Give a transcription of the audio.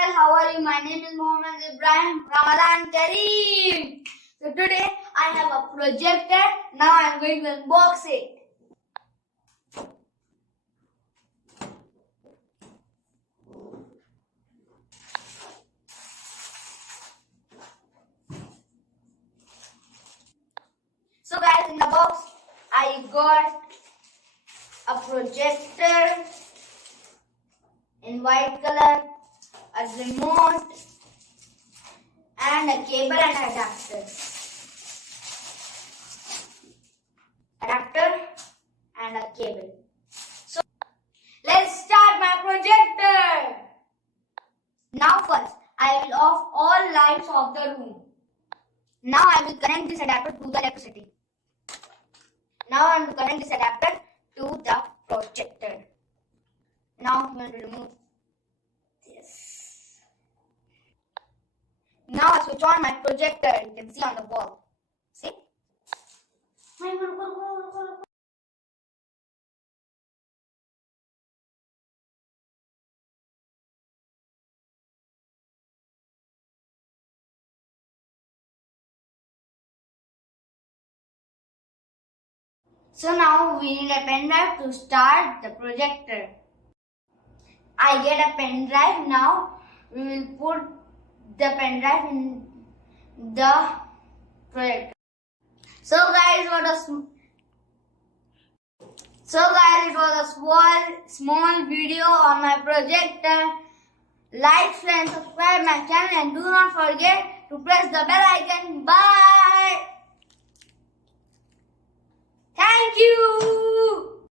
How are you? My name is Mohammed Ibrahim Ramadan Kareem. So today I have a projector. Now I am going to unbox it. So guys, in the box I got a projector in white color, a remote, and a cable and adapter. Adapter and a cable. So let's start my projector. Now first, I will off all lights of the room. Now I will connect this adapter to the electricity. Now I will connect this adapter to the projector. Now I'm going to remove this. Now I switch on my projector. You can see on the wall. See? So now we need a pen drive to start the projector. I get a pen drive. Now we will put the pen drive in the projector. So guys, it was a small video on my projector. Like, share and subscribe my channel, and do not forget to press the bell icon. Bye. Thank you.